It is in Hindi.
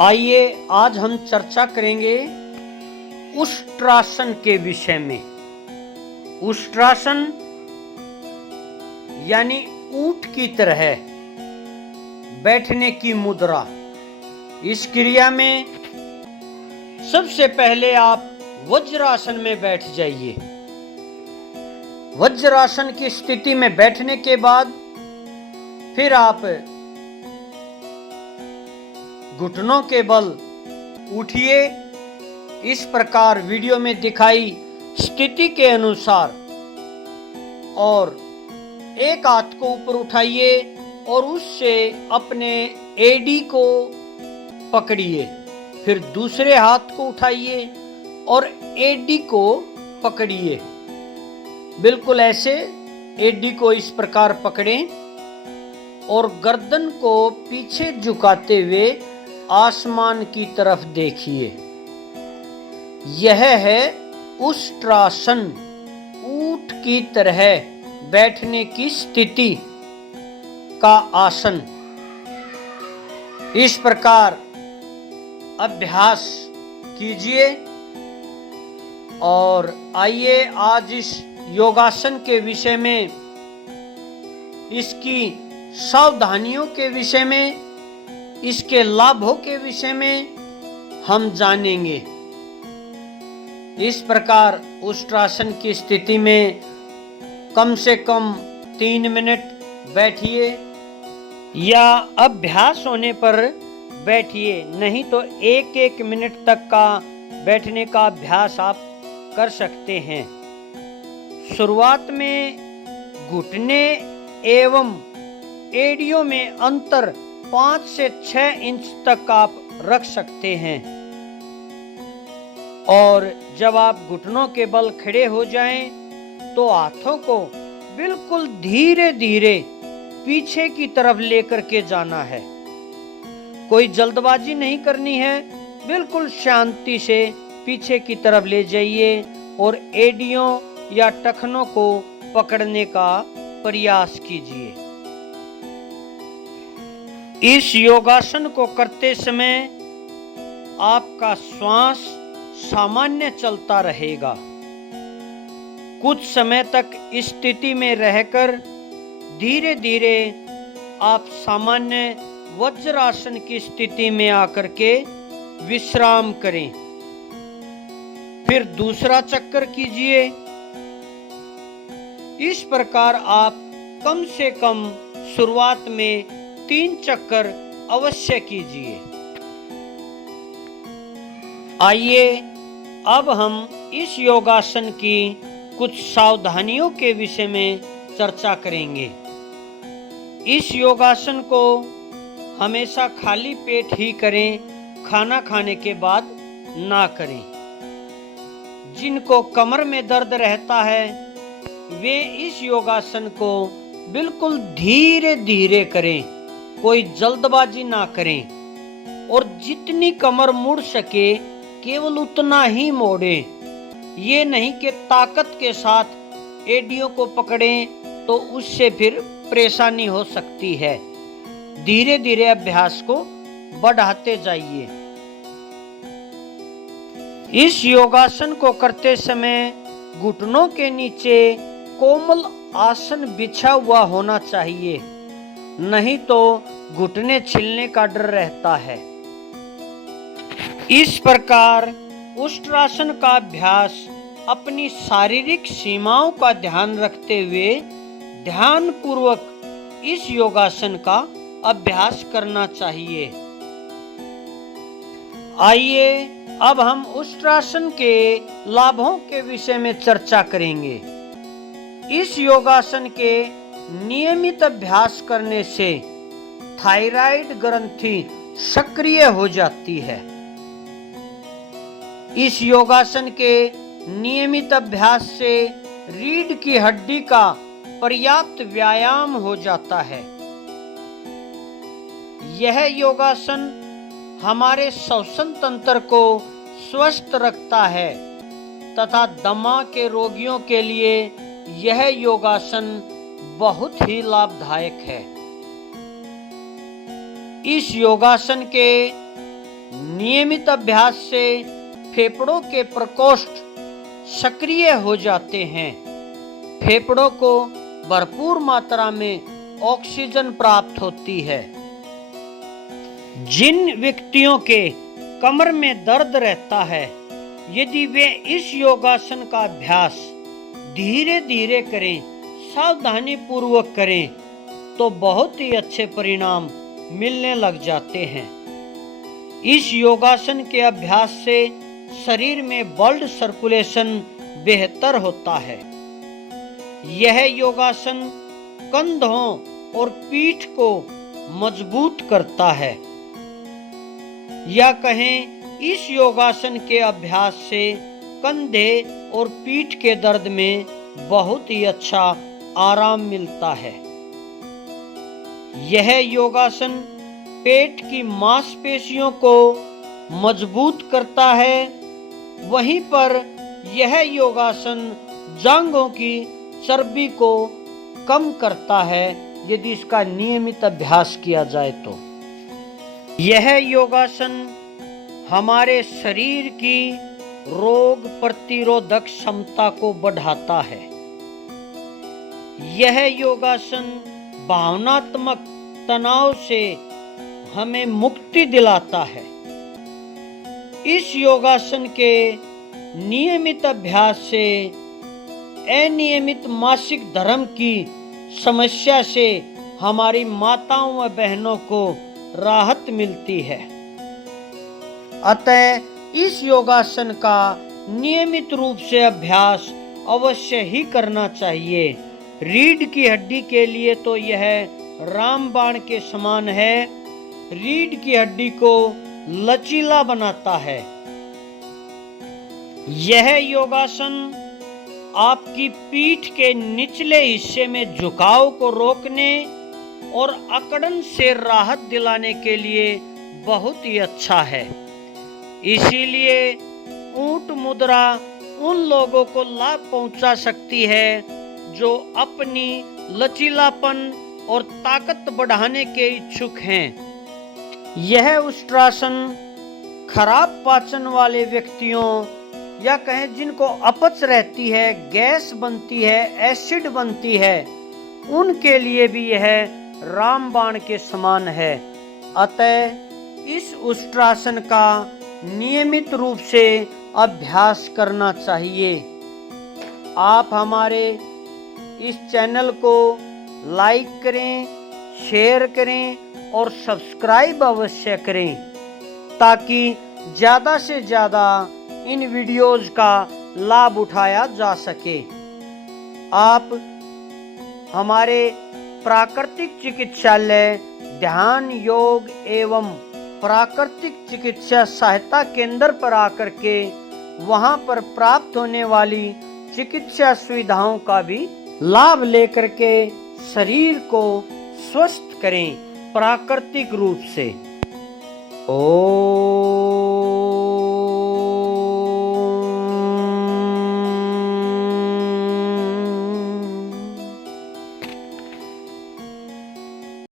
आइए आज हम चर्चा करेंगे उष्ट्रासन के विषय में। उष्ट्रासन यानी ऊंट की तरह बैठने की मुद्रा। इस क्रिया में सबसे पहले आप वज्रासन में बैठ जाइए। वज्रासन की स्थिति में बैठने के बाद फिर आप घुटनों के बल उठिए। इस प्रकार वीडियो में दिखाई स्थिति के अनुसार, और एक हाथ को ऊपर उठाइए और उससे अपने एडी को पकड़िए। फिर दूसरे हाथ को उठाइए और एडी को पकड़िए। बिल्कुल ऐसे एडी को इस प्रकार पकड़ें और गर्दन को पीछे झुकाते हुए आसमान की तरफ देखिए। यह है उष्ट्रासन, ऊंट की तरह बैठने की स्थिति का आसन। इस प्रकार अभ्यास कीजिए। और आइए आज इस योगासन के विषय में, इसकी सावधानियों के विषय में, इसके लाभों के विषय में हम जानेंगे। इस प्रकार उष्ट्रासन की स्थिति में कम से कम 3 मिनट बैठिए, या अभ्यास होने पर बैठिए, नहीं तो 1-1 मिनट तक का बैठने का अभ्यास आप कर सकते हैं। शुरुआत में घुटने एवं एड़ियों में अंतर 5 से 6 इंच तक आप रख सकते हैं। और जब आप घुटनों के बल खड़े हो जाएं, तो हाथों को बिल्कुल धीरे धीरे पीछे की तरफ लेकर के जाना है। कोई जल्दबाजी नहीं करनी है, बिल्कुल शांति से पीछे की तरफ ले जाइए और एड़ियों या टखनों को पकड़ने का प्रयास कीजिए। इस योगासन को करते समय आपका श्वास सामान्य चलता रहेगा। कुछ समय तक इस स्थिति में रहकर धीरे धीरे आप सामान्य वज्रासन की स्थिति में आकर के विश्राम करें। फिर दूसरा चक्कर कीजिए। इस प्रकार आप कम से कम शुरुआत में 3 चक्कर अवश्य कीजिए। आइए अब हम इस योगासन की कुछ सावधानियों के विषय में चर्चा करेंगे। इस योगासन को हमेशा खाली पेट ही करें, खाना खाने के बाद ना करें। जिनको कमर में दर्द रहता है वे इस योगासन को बिल्कुल धीरे धीरे करें, कोई जल्दबाजी ना करें, और जितनी कमर मुड़ सके केवल उतना ही मोड़ें। ये नहीं कि ताकत के साथ एड़ियों को पकड़ें, तो उससे फिर परेशानी हो सकती है। धीरे धीरे अभ्यास को बढ़ाते जाइए। इस योगासन को करते समय घुटनों के नीचे कोमल आसन बिछा हुआ होना चाहिए, नहीं तो घुटने छिलने का डर रहता है। इस प्रकार उष्ट्रासन का अभ्यास अपनी शारीरिक सीमाओं का ध्यान रखते हुए ध्यान पूर्वक इस योगासन का अभ्यास करना चाहिए। आइए अब हम उष्ट्रासन के लाभों के विषय में चर्चा करेंगे। इस योगासन के नियमित अभ्यास करने से थायराइड ग्रंथि सक्रिय हो जाती है। इस योगासन के नियमित अभ्यास से रीढ़ की हड्डी का पर्याप्त व्यायाम हो जाता है। यह योगासन हमारे श्वसन तंत्र को स्वस्थ रखता है तथा दमा के रोगियों के लिए यह योगासन बहुत ही लाभदायक है। इस योगासन के नियमित अभ्यास से फेफड़ों के प्रकोष्ठ सक्रिय हो जाते हैं। फेफड़ों को भरपूर मात्रा में ऑक्सीजन प्राप्त होती है। जिन व्यक्तियों के कमर में दर्द रहता है, यदि वे इस योगासन का अभ्यास धीरे धीरे करें, सावधानी पूर्वक करें, तो बहुत ही अच्छे परिणाम मिलने लग जाते हैं। इस योगासन के अभ्यास से शरीर में ब्लड सर्कुलेशन बेहतर होता है। यह योगासन कंधों और पीठ को मजबूत करता है, या कहें इस योगासन के अभ्यास से कंधे और पीठ के दर्द में बहुत ही अच्छा आराम मिलता है। यह योगासन पेट की मांसपेशियों को मजबूत करता है। वहीं पर यह योगासन जांघों की चर्बी को कम करता है, यदि इसका नियमित अभ्यास किया जाए तो। यह योगासन हमारे शरीर की रोग प्रतिरोधक क्षमता को बढ़ाता है। यह योगासन भावनात्मक तनाव से हमें मुक्ति दिलाता है। इस योगासन के नियमित अभ्यास से अनियमित मासिक धर्म की समस्या से हमारी माताओं व बहनों को राहत मिलती है। अतः इस योगासन का नियमित रूप से अभ्यास अवश्य ही करना चाहिए। रीढ़ की हड्डी के लिए तो यह रामबाण के समान है। रीढ़ की हड्डी को लचीला बनाता है। यह योगासन आपकी पीठ के निचले हिस्से में झुकाव को रोकने और अकड़न से राहत दिलाने के लिए बहुत ही अच्छा है। इसीलिए ऊंट मुद्रा उन लोगों को लाभ पहुंचा सकती है जो अपनी लचीलापन और ताकत बढ़ाने के इच्छुक हैं। यह उष्ट्रासन खराब पाचन वाले व्यक्तियों, या कहें जिनको अपच रहती है, गैस बनती है, एसिड बनती है, उनके लिए भी यह रामबाण के समान है। अतः इस उष्ट्रासन का नियमित रूप से अभ्यास करना चाहिए। आप हमारे इस चैनल को लाइक करें, शेयर करें और सब्सक्राइब अवश्य करें, ताकि ज़्यादा से ज़्यादा इन वीडियोज़ का लाभ उठाया जा सके। आप हमारे प्राकृतिक चिकित्सालय ध्यान योग एवं प्राकृतिक चिकित्सा सहायता केंद्र पर आकर के वहां पर प्राप्त होने वाली चिकित्सा सुविधाओं का भी लाभ लेकर के शरीर को स्वस्थ करें प्राकृतिक रूप से। ओम